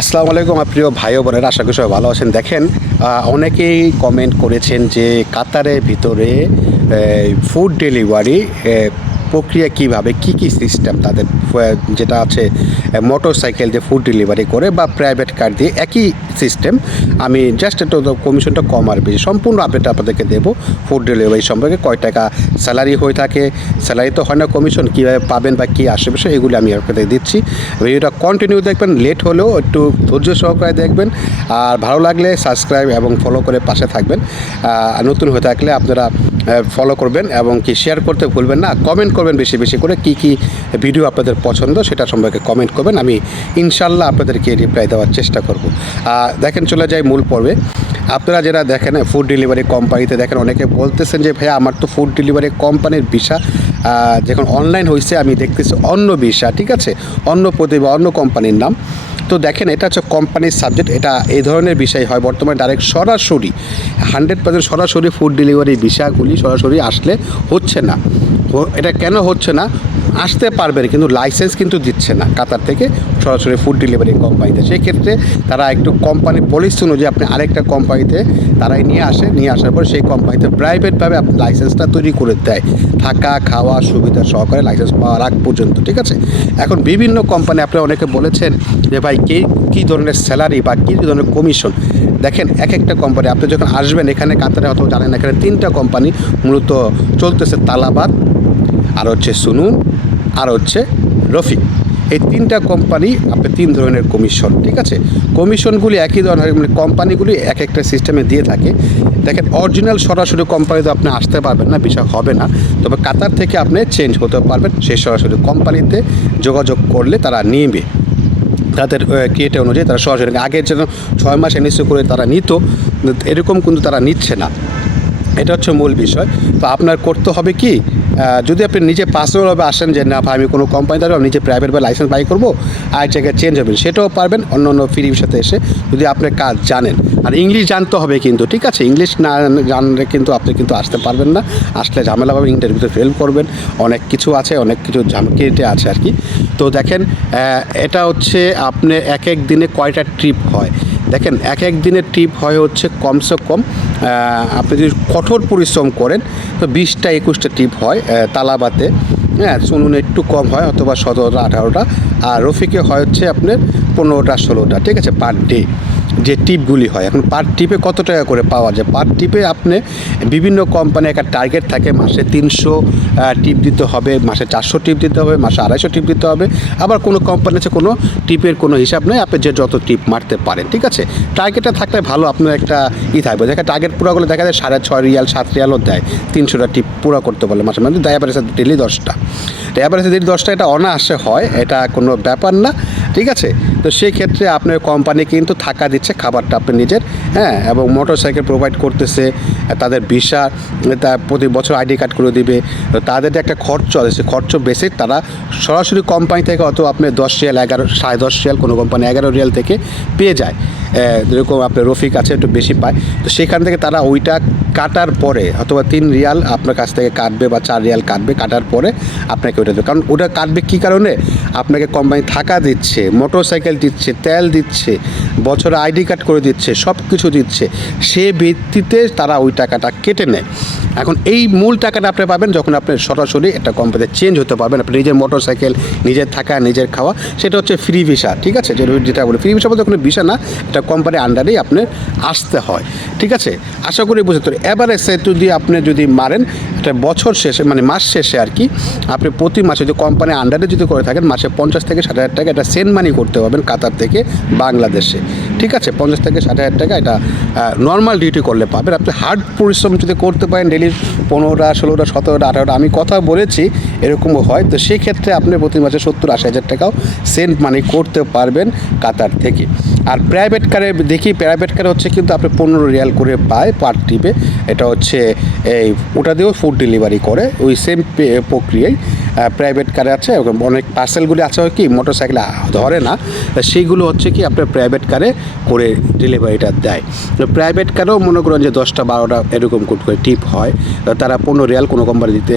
আসসালামু আলাইকুম প্রিয় ভাই বোনেরা, আশা করি সবাই ভালো আছেন। দেখেন অনেকেই কমেন্ট করেছেন যে কাতারের ভিতরে ফুড ডেলিভারি প্রক্রিয়া কীভাবে? কি কি সিস্টেম তাদের যেটা আছে মোটর সাইকেল দিয়ে ফুড ডেলিভারি করে বা প্রাইভেট কার দিয়ে একই সিস্টেম আমি জাস্ট একটু কমিশনটা কম আর বেশি। সম্পূর্ণ আপডেট আপনাদেরকে দেবো ফুড ডেলিভারি সম্পর্কে। কয় টাকা স্যালারি হয়ে থাকে? স্যালারি তো হয় না কমিশন কীভাবে পাবেন বা কী সে এগুলি আমি আপনাদের দিচ্ছি। ভিডিওটা কন্টিনিউ দেখবেন লেট হলেও একটু ধৈর্য সহকারে দেখবেন। আর ভালো লাগলে সাবস্ক্রাইব এবং ফলো করে পাশে থাকবেন। নতুন হয়ে থাকলে আপনারা ফলো করবেন এবং কি শেয়ার করতে ভুলবেন না কমেন্ট করবেন বেশি বেশি করে কি কি ভিডিও আপনাদের পছন্দ সেটা সম্পর্কে কমেন্ট করবেন, আমি ইনশাল্লাহ আপনাদেরকে রিপ্লাই দেওয়ার চেষ্টা করব। দেখেন চলে যাই মূল পর্বে। আপনারা যারা দেখেন ফুড ডেলিভারি কোম্পানিতে দেখেন, অনেকে বলতেছেন যে, ভাইয়া, আমার তো ফুড ডেলিভারি কোম্পানির ভিসা যখন অনলাইন হয়েছে আমি দেখতেছি অন্য ভিসা ঠিক আছে? অন্য প্রতিভা অন্য কোম্পানির নাম। তো দেখেন, এটা হচ্ছে কোম্পানির সাবজেক্ট এটা এই ধরনের বিষয় হয়। বর্তমানে ডাইরেক্ট সরাসরি হান্ড্রেড পার্সেন্ট সরাসরি ফুড ডেলিভারি বিষয়গুলি সরাসরি আসলে হচ্ছে না। এটা কেন হচ্ছে না? আসতে পারবেন কিন্তু লাইসেন্স কিন্তু দিচ্ছে না কাতার থেকে, সরাসরি ফুড ডেলিভারি কোম্পানিতে সেই ক্ষেত্রে তারা একটু কোম্পানি পলিসি অনুযায়ী আপনি আরেকটা কোম্পানিতে তারাই নিয়ে আসে, নিয়ে আসার পর সেই কোম্পানিতে প্রাইভেটভাবে আপনি লাইসেন্সটা তৈরি করে দেয়। থাকা, খাওয়া, সুবিধা সহকারে লাইসেন্স পাওয়ার আগ পর্যন্ত, ঠিক আছে? এখন বিভিন্ন কোম্পানি আপনি অনেকে বলেছেন যে ভাই, কে, কী ধরনের স্যালারি বা কী ধরনের কমিশন দেখেন এক একটা কোম্পানি আপনি যখন আসবেন এখানে কাতারে অত জানেন এখানে তিনটা কোম্পানি মূলত চলতেছে তালাবাদ, আর হচ্ছে সুনুন আর হচ্ছে রফিক। এই তিনটা কোম্পানি, আপনি তিন ধরনের কমিশন ঠিক আছে? কমিশনগুলি একই ধরনের মানে কোম্পানিগুলি এক একটা সিস্টেমে দিয়ে থাকে। দেখেন অরিজিনাল সরাসরি কোম্পানিতে আপনি আসতে পারবেন না, বিষয় হবে না। তবে কাতার থেকে আপনি চেঞ্জ হতে পারবেন, সেই সরাসরি কোম্পানিতে যোগাযোগ করলে তারা নিবে। তাদের ক্রিয়েটে অনুযায়ী তারা সরাসরি আগে যেন ছয় মাস এনএসও করে তারা নিত, এরকম কিন্তু তারা নিচ্ছে না। এটা হচ্ছে মূল বিষয়। তো আপনার করতে হবে কি যদি আপনি নিজে পার্সোনালভাবে আসেন যে, না ভাই, আমি কোনো কোম্পানি আমি নিজে প্রাইভেট বা লাইসেন্স বাই করব, আর জায়গায় চেঞ্জ হবেন সেটাও পারবেন অন্য অন্য ফ্রির সাথে এসে যদি আপনি কাজ জানেন। আর ইংলিশ জানতে হবে কিন্তু, ঠিক আছে? ইংলিশ না জানলে কিন্তু আপনি কিন্তু আসতে পারবেন না। আসলে ঝামেলা পাবেন ইন্টারভিউতে ফেল করবেন, অনেক কিছু আছে, অনেক কিছু ঝামেকেটে আছে আর কি। তো দেখেন এটা হচ্ছে আপনি এক এক দিনে কয়টা ট্রিপ হয়? দেখেন, এক এক দিনের ট্রিপ হয় হচ্ছে কমসে কম আপনি যদি কঠোর পরিশ্রম করেন, তো বিশটা, একুশটা টিপ হয় তালাবাতে। হ্যাঁ শুনুন একটু কম হয়, অথবা সতেরোটা, আঠারোটা, আর রফিকে হয় হচ্ছে আপনার পনেরোটা, ষোলোটা, ঠিক আছে, পার ডে। যে টিপগুলি হয়, এখন পার টিপে কত টাকা করে পাওয়া যায়? পার টিপে আপনি বিভিন্ন কোম্পানি একটা টার্গেট থাকে, মাসে তিনশো টিপ দিতে হবে, মাসে চারশো টিপ দিতে হবে, মাসে আড়াইশো টিপ দিতে হবে। আবার কোনো কোম্পানি আছে, কোনো টিপের কোনো হিসাব নেই, আপনি যে যত টিপ মারতে পারেন, ঠিক আছে? টার্গেটটা থাকলে ভালো আপনার একটা ই থাকবে। দেখা টার্গেট পুরো করলে দেখা যায় সাড়ে ছয় রিয়াল, সাত রিয়ালও দেয়। তিনশোটা টিপ পুরো করতে বলে মাসে মানে দেয় অ্যাভারেজ ডেলি দশটা। অ্যাভারেজ ডেলি দশটা, এটা অনায়াসে হয়, এটা কোনো ব্যাপার না, ঠিক আছে? তো সেই ক্ষেত্রে আপনার কোম্পানি কিন্তু থাকা দিচ্ছে খাবারটা আপনি নিজের হ্যাঁ এবং মোটর সাইকেল প্রোভাইড করতেছে, তাদের ভিসা, তা প্রতি বছর আইডি কার্ড করে দিবে তাদের একটা খরচ আছে খরচ বেশি তারা সরাসরি কোম্পানি থেকে অত আপনি দশ রিয়াল এগারো, সাড়ে দশ রিয়াল কোনো কোম্পানি এগারো রিয়াল থেকে পেয়ে যায়। যেরকম আপনার রফিক আছে, একটু বেশি পায়। তো সেখান থেকে তারা ওইটা কাটার পরে অথবা তিন রিয়াল আপনার কাছ থেকে কাটবে বা চার রিয়াল কাটবে, কাটার পরে আপনাকে ওইটা দেবে। কারণ ওটা কাটবে কী কারণে? আপনাকে কোম্পানি থাকা দিচ্ছে মোটর সাইকেল দিচ্ছে তেল দিচ্ছে। বছরে আইডি কার্ড করে দিচ্ছে সব কিছু দিচ্ছে। সে ভিত্তিতে তারা ওই টাকাটা কেটে নেয়। এখন এই মূল টাকাটা আপনি পাবেন যখন আপনি সরাসরি একটা কোম্পানিতে চেঞ্জ হতে পারবেন। আপনি নিজের মোটর সাইকেল নিজের থাকা, নিজের খাওয়া, সেটা হচ্ছে ফ্রি ভিসা ঠিক আছে? যেটা বলি ফ্রি ভিসা বলতে কোনো ভিসা না, এটা কোম্পানির আন্ডারেই আপনার আসতে হয়, ঠিক আছে? আশা করি বুঝতে পারি সে যদি আপনি যদি মারেন একটা বছর শেষে মানে মাস শেষে আর কি, আপনি প্রতি মাসে যদি কোম্পানির আন্ডারে যদি করে থাকেন, মাসে পঞ্চাশ থেকে ষাট হাজার টাকা, এটা সেন্ড মানি করতে পারবেন কাতার থেকে বাংলাদেশে। ঠিক আছে, পঞ্চাশ থেকে ষাট হাজার টাকা এটা নর্মাল ডিউটি করলে পাবেন। আপনি হার্ড পরিশ্রম যদি করতে পারেন ডেলি পনেরোটা, ষোলোটা, সতেরোটা, আঠারোটা, আমি কথা বলেছি এরকমও হয়, তো সেই ক্ষেত্রে আপনি প্রতি মাসে সত্তর, আশি হাজার টাকাও সেন্ট মানি করতে পারবেন কাতার থেকে। আর প্রাইভেট কারে দেখি প্রাইভেট কারে হচ্ছে কিন্তু আপনি পনেরো রিয়াল করে পায় পার ট্রিপে এটা হচ্ছে এই, ওটা দিয়েও ফুড ডেলিভারি করে, ওই সেম প্রক্রিয়ায়। প্রাইভেট কারে আছে অনেক পার্সেলগুলি আছে কি মোটর সাইকেলে ধরে না, সেইগুলো হচ্ছে কি আপনার প্রাইভেট কারে করে ডেলিভারিটা দেয়। তো প্রাইভেট কারেও মনে করেন যে দশটা বারোটা এরকম করে টিপ হয় তারা পনেরো রিয়াল কোনো কোম্পানি দিতে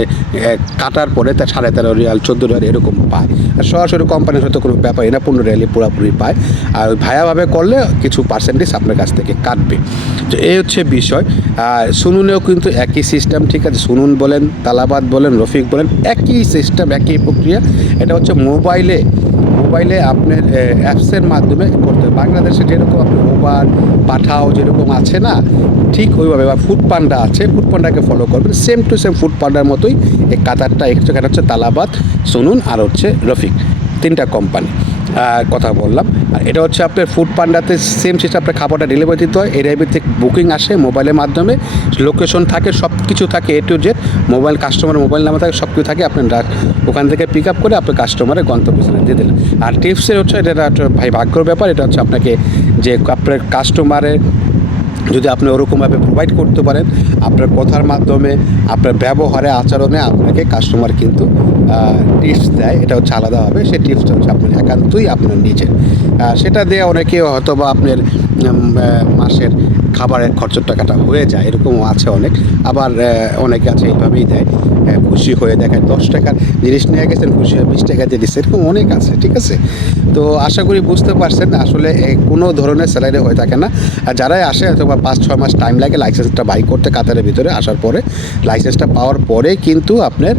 কাটার পরে তার সাড়ে তেরো রিয়াল, চোদ্দ রিয়াল এরকম পায়। আর সরাসরি কোম্পানির হয়তো কোনো ব্যাপারই না, পনেরো রিয়ালই পুরোপুরি পায়। আর ভায়াভাবে করলে কিছু পার্সেন্টেজ আপনার কাছ থেকে কাটবে। তো এই হচ্ছে বিষয়। আর সুনুনেও কিন্তু একই সিস্টেম ঠিক আছে? সুনুন বলেন, তালাবাদ বলেন, রফিক বলেন, একই সিস্টেম একই প্রক্রিয়া। এটা হচ্ছে মোবাইলে মোবাইলে আপনার অ্যাপসের মাধ্যমে করতে বাংলাদেশে যেরকম আপনি ওবার পাঠাও যেরকম আছে না, ঠিক ওইভাবে, বা ফুড পান্ডা আছে ফুড পান্ডাকে ফলো করবেন। সেম টু সেম ফুড পান্ডার মতোই এই কাতারটা এখানে হচ্ছে তালাবাদ। সুনুন আর হচ্ছে রফিক, তিনটা কোম্পানি কথা বললাম। আর এটা হচ্ছে আপনার ফুড পান্ডাতে সেম সিস্টেম আপনার খাবারটা ডেলিভারি দিতে হয়। এরিয়া ভিত্তিক বুকিং আসে মোবাইলের মাধ্যমে। লোকেশন থাকে সব কিছু থাকে এ টু জেড মোবাইল কাস্টমারের মোবাইল নাম্বার থাকে সব কিছু থাকে। আপনি রা- ওখান থেকে পিক আপ করে আপনার কাস্টমারের গন্তব্যস্থানে দিয়ে দিলেন। আর টিপসের হচ্ছে, এটা ভাই ভাগ্যর ব্যাপার। এটা হচ্ছে আপনাকে যে আপনার কাস্টমারের যদি আপনি ওরকমভাবে প্রোভাইড করতে পারেন, আপনার কথার মাধ্যমে, আপনার ব্যবহারে, আচরণে আপনাকে কাস্টমার কিন্তু টিপস দেয়। এটা হচ্ছে হবে। সেই টিপসটা হচ্ছে আপনার একান্তই আপনার নিজের। সেটা দিয়ে অনেকে হয়তো বা আপনার মাসের খাবারের খরচের টাকাটা হয়ে যায় এরকমও আছে অনেক। আবার অনেকে আছে এইভাবেই দেয়। আহ, খুশি হয়ে দেখায় দশ টাকার জিনিস নিয়ে গেছেন খুশি হয়ে বিশ টাকা দিয়ে দিচ্ছে এরকম অনেক আছে ঠিক আছে? তো আশা করি বুঝতে পারছেন আসলে কোনো ধরনের স্যালারি হয়ে থাকে না। আর যারাই আসে অথবা পাঁচ ছয় মাস টাইম লাগে লাইসেন্সটা বাই করতে কাতারের ভিতরে আসার পরে লাইসেন্সটা পাওয়ার পরে কিন্তু আপনার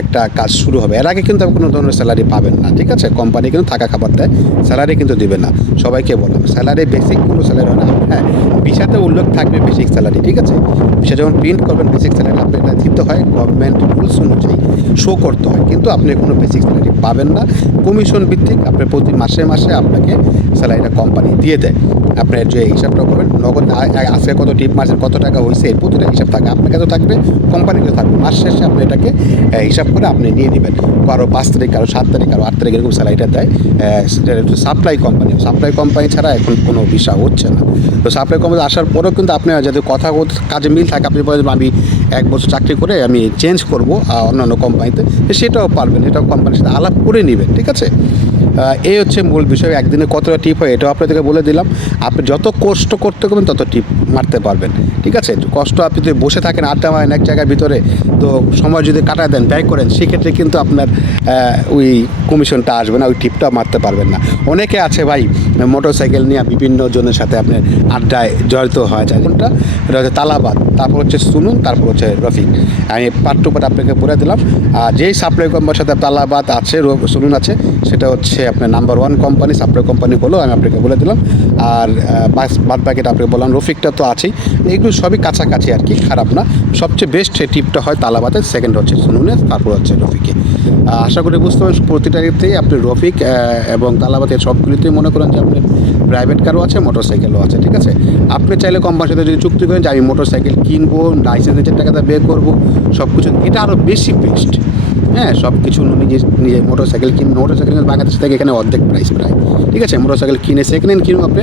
একটা কাজ শুরু হবে। এর আগে কিন্তু আপনি কোনো ধরনের স্যালারি পাবেন না ঠিক আছে? কোম্পানি কিন্তু থাকা খাবার দেয় স্যালারি কিন্তু দিবে না। সবাইকে বললাম স্যালারি বেসিক কোনো স্যালারি হয় না। হ্যাঁ ভিসাতে উল্লেখ থাকবে বেসিক স্যালারি ঠিক আছে? ভিসা যখন প্রিন্ট করবেন বেসিক স্যালারি আপনি এটা দিতে হয় গভর্নমেন্ট রুলস অনুযায়ী শো করতে হয়। কিন্তু আপনি কোনো বেসিক স্যালারি পাবেন না। কমিশন ভিত্তিক আপনি প্রতি মাসে মাসে আপনাকে স্যালারিটা কোম্পানি দিয়ে দেয়। আপনি যে হিসাবটা করবেন, নগদ আজকে কত টিপ মারছেন কত টাকা হয়েছে এই প্রতিটা হিসাব থাকে, আপনার কাছেও থাকবে কোম্পানিতে থাকবে। মাস শেষে আপনি এটাকে হিসাব করে আপনি নিয়ে নেবেন। কারও পাঁচ তারিখ, কারও সাত তারিখ, কারও আট তারিখ এরকম স্যালারিটা দেয়। সাপ্লাই কোম্পানি সাপ্লাই কোম্পানি ছাড়া এখন কোনো ভিসা হচ্ছে না। তো সাপ্লাই কোম্পানি আসার পরেও কিন্তু আপনি যদি কথা কাজে মিল থাকে, আপনি বলেন আমি এক বছর চাকরি করে আমি চেঞ্জ করব অন্যান্য কোম্পানিতে সেটাও পারবেন এটাও কোম্পানির সাথে আলাপ করে নেবেন, ঠিক আছে? এই হচ্ছে মূল বিষয়। একদিনে কতটা টিপ হয় এটাও আপনাদেরকে বলে দিলাম। আপনি যত কষ্ট করতে করবেন, তত টিপ মারতে পারবেন। ঠিক আছে? কষ্ট আপনি যদি বসে থাকেন আড্ডা মারেন এক জায়গার ভিতরে, তো সময় যদি কাটা দেন, ব্যয় করেন, সেক্ষেত্রে কিন্তু আপনার ওই কমিশনটা আসবে না, ওই টিপটা মারতে পারবেন না। অনেকে আছে ভাই মোটর সাইকেল নিয়ে বিভিন্ন জনের সাথে আপনার আড্ডায় জড়িত হয় যায় কোনটা? এটা হচ্ছে তালাবাদ, তারপর হচ্ছে সুনুন, তারপর হচ্ছে রফিক। আমি পার্ট টু পার্ট আপনাকে বলে দিলাম। আর যেই সাপ্লাই কোম্পানির সাথে তালাবাদ আছে সুনুন আছে, সেটা হচ্ছে আপনার number one company supply company হলো আমি আপনাকে বলে দিলাম। আর বাদ বাকিটা আপনাকে বললাম রফিকটা তো আছেই। এইগুলো সবই কাছাকাছি আর কি, খারাপ না। সবচেয়ে বেস্ট টিপটা হয় তালাবাতে সেকেন্ড হচ্ছে সুনুনে তারপর হচ্ছে রফিকে। আশা করি বুঝতে পারেন প্রতিটাতেই আপনি রফিক এবং তালাবাতের সবগুলিতেই মনে করেন যে আপনি প্রাইভেট কারও আছে মোটর সাইকেলও আছে, ঠিক আছে? আপনি চাইলে কোম্পানির সাথে যদি চুক্তি করেন যে আমি মোটর সাইকেল কিনবো লাইসেন্স নিজের টাকাটা বের করব সব কিছু এটা আরও বেশি বেস্ট হ্যাঁ সব কিছু নিজে নিজে মোটর সাইকেল কিন মোটর সাইকেল বাংলাদেশ থেকে এখানে অর্ধেক প্রাইস প্রায়, ঠিক আছে? মোটর সাইকেল কিনে সেকেন্ড হ্যান্ড কিনুন আপনি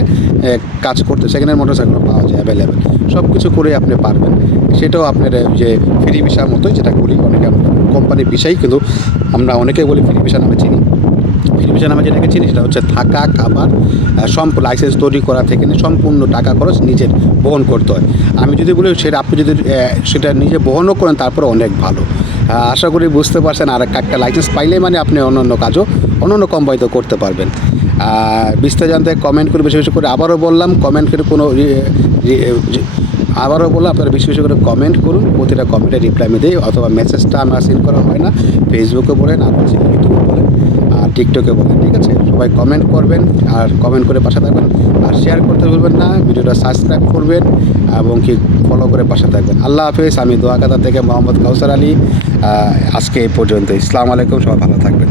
কাজ করতে সেকেন্ড হ্যান্ড মোটর সাইকেল পাওয়া যায় অ্যাভেলেবেল সব কিছু করে আপনি পারবেন। সেটাও আপনার যে ফ্রি ভিসার মতোই যেটা বলি, অনেকে কোম্পানির বিষয় কিন্তু, আমরা অনেকে বলি ফ্রি ভিসা নামে চিনি। ফিলিপিসের নামে যেটাকে চিনি সেটা হচ্ছে থাকা, খাবার সম্পূর্ণ লাইসেন্স তৈরি করা থেকে সম্পূর্ণ টাকা খরচ নিজের বহন করতে হয়। আমি যদি বলি সেটা আপনি যদি সেটা নিজে বহনও করেন তারপরে অনেক ভালো। আশা করি বুঝতে পারছেন, আর একটা লাইসেন্স পাইলে মানে আপনি অন্য অন্য কাজও অন্য অন্য কোম্পানিতে করতে পারবেন। আর বিস্তারিত জানতে কমেন্ট করে বেশি বেশি করে আবারও বললাম কমেন্ট করে কোনো আবারও বললাম, আপনারা বেশি বেশি করে কমেন্ট করুন, প্রতিটা কমেন্টে রিপ্লাই আমি দিই, অথবা মেসেজটা আমার সেন্ড করা হয় না ফেসবুকে বলেন, আর হচ্ছে ইউটিউবে বলেন। টিকটকে বলেন, ঠিক আছে? সবাই কমেন্ট করবেন আর কমেন্ট করে পাশে থাকবেন। আর শেয়ার করতে ভুলবেন না, ভিডিওটা সাবস্ক্রাইব করবেন এবং কি ফলো করে পাশে থাকবেন। আল্লাহ হাফিজ, আমি দোয়াকাতা থেকে মোহাম্মদ কাউসার আলী আজকে এই পর্যন্ত ইসলাম আলাইকুম, সবাই ভালো থাকবেন।